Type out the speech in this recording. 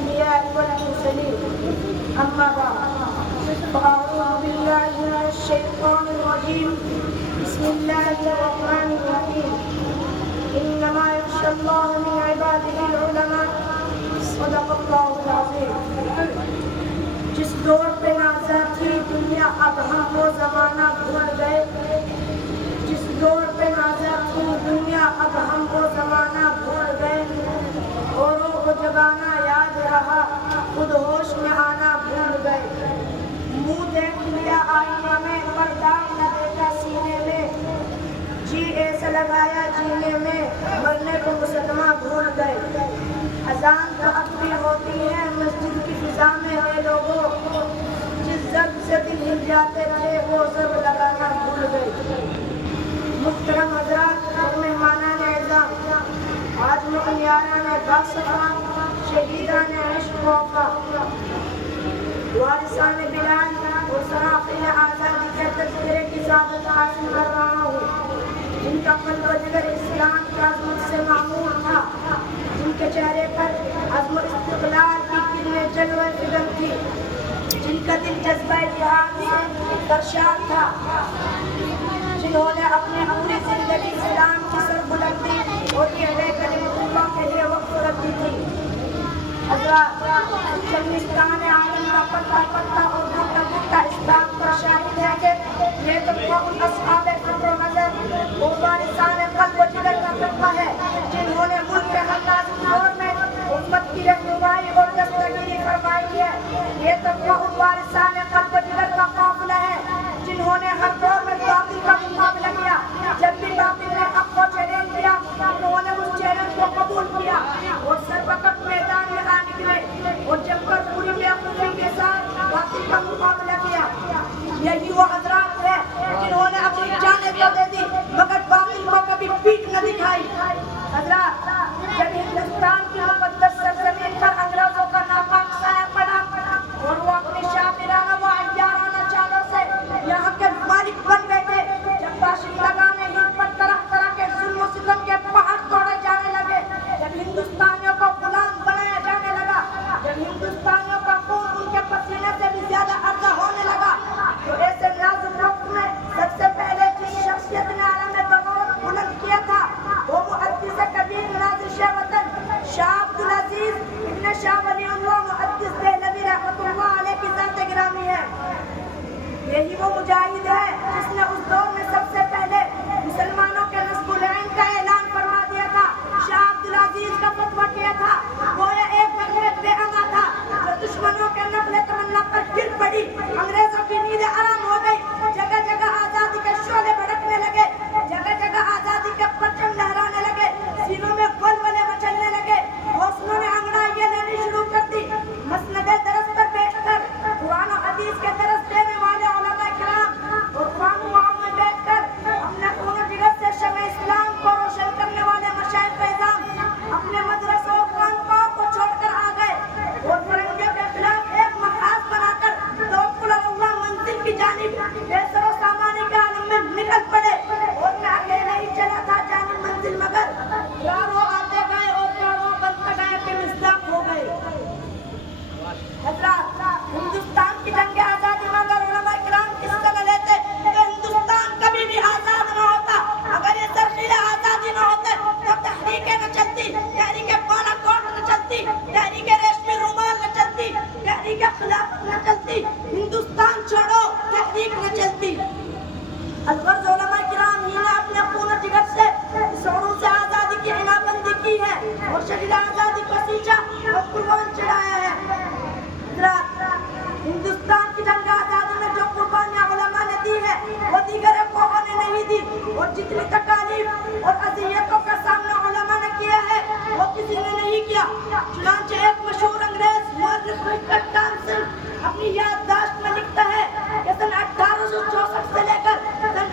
الأنبياء والمرسلين أما بعد فأعوذ بالله من الشيطان الرجيم بسم الله الرحمن الرحيم إنما يخشى الله من عباده العلماء صدق الله العظيم. جس دور پہ نازل تھی دنیا اب ہم وہ زمانہ بھول گئے. جس دور پہ نازل تھی دنیا اب ہم وہ زمانہ بھول گئے. اوروں کو جگانا یاد رہا خود ہوش میں آنا بھول گئے. منہ دیکھ لیا آئینہ میں پر داغ نہ دیکھا سینے میں. جی ایسا لگایا جینے میں مرنے کو مسلمہ بھول گئے. اذان تو اب بھی ہوتی ہے مسجد کی فضا میں ہے لوگوں. جس ضرب سے دل ہل جاتے تھے وہ ضرب لگانا بھول گئے. محترم حضرات اور مہمانان اعظام، آج مغلیاران باصفا، شہیدان عشق وفا، وارثان بلال اور سراقین آزادی کے تذکرے کی سعادت حاصل کر رہا ہوں. جن کا قلب و جگر اسلام کی عظمت سے معمور تھا، جن کے چہرے پر عزم و استقلال کی کرنیں جلوہ فکر تھی، جن کا دل جذبہ جہاد سے سرشار تھا، جنہوں نے اپنی پوری زندگی اسلام کی سربلندی اور اعلے کلمۃ اللہ کے لیے وقف رکھ دی تھی. حضرات، فلسطین عالم کا پتا پتا اور بوٹا بوٹا اس بات پر شاہد ہے کہ یہ طبقہ ان اصحاب فکر و نظر اور وارثان قلب و جگر کا طبقہ ہے جنہوں نے ملک کے ہر لازم دور میں امت کی رہنمائی اور دستگیری فرمائی ہے. یہ طبقہ ان وارثان قلب و جگر کا قافلہ ہے جنہوں نے ہر دور میں باطل کا مقابلہ کیا. جب بھی باطل نے حق کو چیلنج کیا انہوں نے اس چیلنج کو قبول کیا اور سر وقت میدان میں آ نکلے اور جب پر پوری بیوقوفی کے ساتھ باطل کا مقابلہ کیا. یہی وہ حضرات ہیں جنہوں نے اپنی جانیں تو دے دی مگر باطل کو کبھی پیٹ نہ دکھائی. حضرات، جب ہندوستان کی مقدس سرزمین پر انگریزوں کا ناپاک سایہ پڑا اور وہ اپنی شاپرانہ و عیارانہ چالوں سے یہاں کے مالک بن بیٹھے، جب باشندگان ہند پر طرح طرح کے ظلم و ستم کے پہاڑ توڑے جانے لگے، جب ہندوستانیوں کو غلام بنایا جانے لگا، جب ہندوستانیوں کا خون ان کے پسینے سے بھی زیادہ عرضہ ہونے لگا، تو ایسے نازک وقت میں سب سے پہلے جس شخصیت نے عالم بغاوت بلند کیا تھا وہ محدث کبیر نازش وطن شاہ عبدالعزیز ابن شاہ ولی اللہ محدث دہلوی رحمۃ اللہ علیہ کی ذات گرامی ہے. یہی وہ مجاہد ہے جس نے اس دور میں سب سے پہلے مسلمانوں کے نصب العین کا اعلان فرما دیا تھا. شاہ عبدالعزیز کا فتویٰ کیا تھا گویا ایک بغیر بے اما تھا جو دشمنوں کے نقل تمنا پر گر پڑی. انگریزوں کی نیندیں آرام ہو گئی، جگہ جگہ آزادی کے شعلے بھڑکنے لگے، جگہ جگہ آزادی کے پرچم لہرانے لگے، سینوں میں ولولے مچلنے لگے، حوصلوں نے انگڑائیاں لینی شروع کر دی. مسند درس پر بیٹھ کر قرآن و حدیث کے درس دینے والے علماء کرام اور قرآن میں بیٹھ کر اپنے خون و جگر سے شمع اسلام کو روشن کرنے والے مشائخ اعظام اپنے مدرسوں اور خانقاہوں کو چھوڑ کر آ گئے اور فرنگیوں کے خلاف ایک محاذ بنا کر توکل اللہ منزل کی جانب بے سر و سامانی کے عالم میں نکل پڑے. اور میں اکیلے ہی چلا تھا جانب منزل مگر یاروں آتے گئے اور یاروں بنتے گئے کہ مصداق ہو گئے. حضرات، ہندوستان کی جنگ آزادی میں اگر علماء کرام حصہ نہ لیتے تو ہندوستان کبھی بھی آزاد نہ ہوتا. اگر یہ سرخیلے آزادی نہ ہوتے تو تحریکیں نہ چلتی، تحریک بالا کوٹ نہ چلتی، تحریک ریشمی رومال نہ چلتی، تحریک خلافت نہ چلتی، ہندوستان چھوڑو تحریک نہ چلتی. الغرض علماء کرام ہی نے اپنے خون و جگر سے اس عروج سے آزادی کی عناء بندی کی ہے اور شہید آزادی کو سینچا اور قربان چڑھایا ہے. ہندوستان کی جنگ آزادی میں جو قربانیاں علماء نے دی ہے وہ دیگر قوموں نے نہیں دی، اور جتنی تکالیف اور اذیتوں کا سامنا علماء نے کیا ہے وہ کسی نے نہیں کیا. چنانچہ ایک مشہور انگریز مورخ رچرڈ ٹامسن اپنی یادداشت میں لکھتا ہے کہ سن 1864 سے لے کر سن